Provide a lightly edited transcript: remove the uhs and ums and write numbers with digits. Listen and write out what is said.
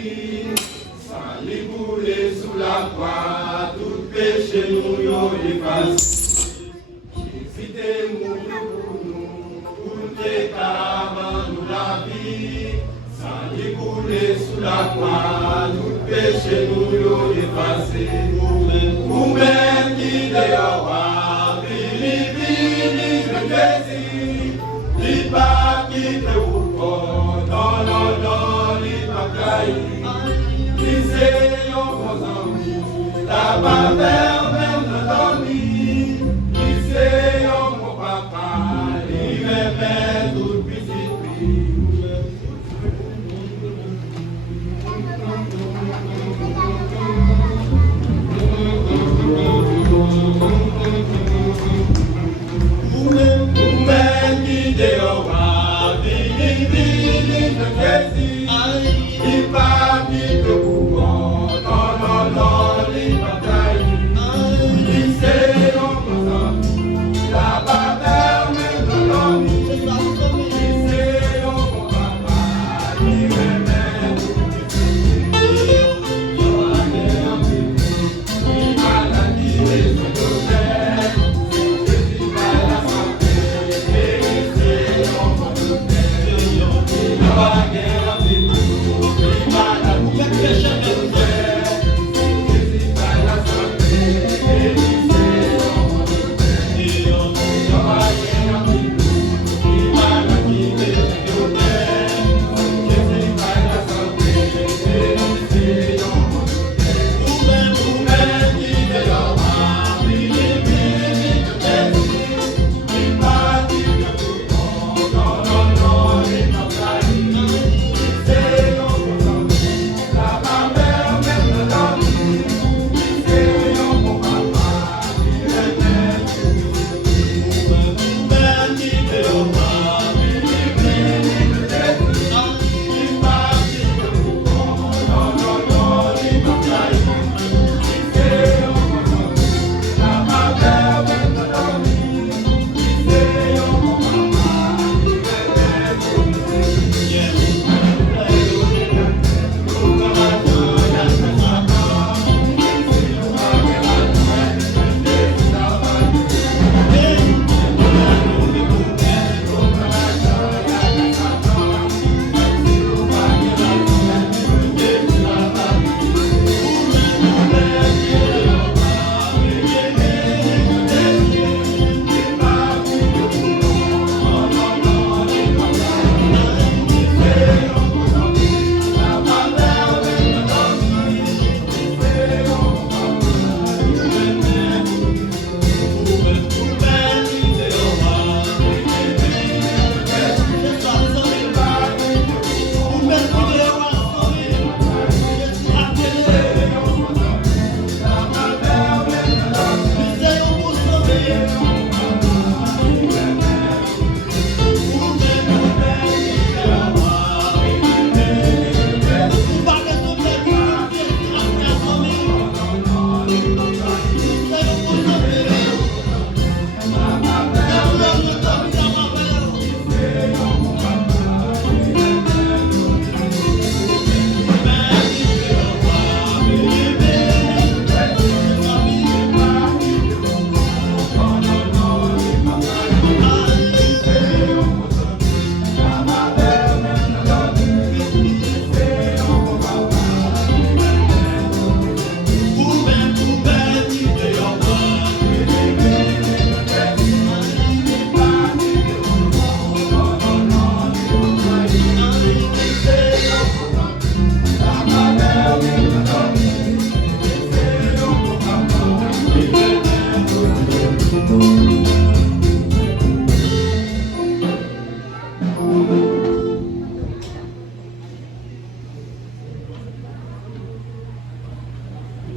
vie. Sans lui couler sous la croix, tout péché nous yon efface. Jésus t'est mourir pour nous, pour tes camarades nous la vie. Sans lui couler sous la croix, tout péché nous yon efface. Vous-même qui dehors, vini, le désir, il pas quitter vous corps, non, il pas cailler. Il c'est yon bon ami, la bavette.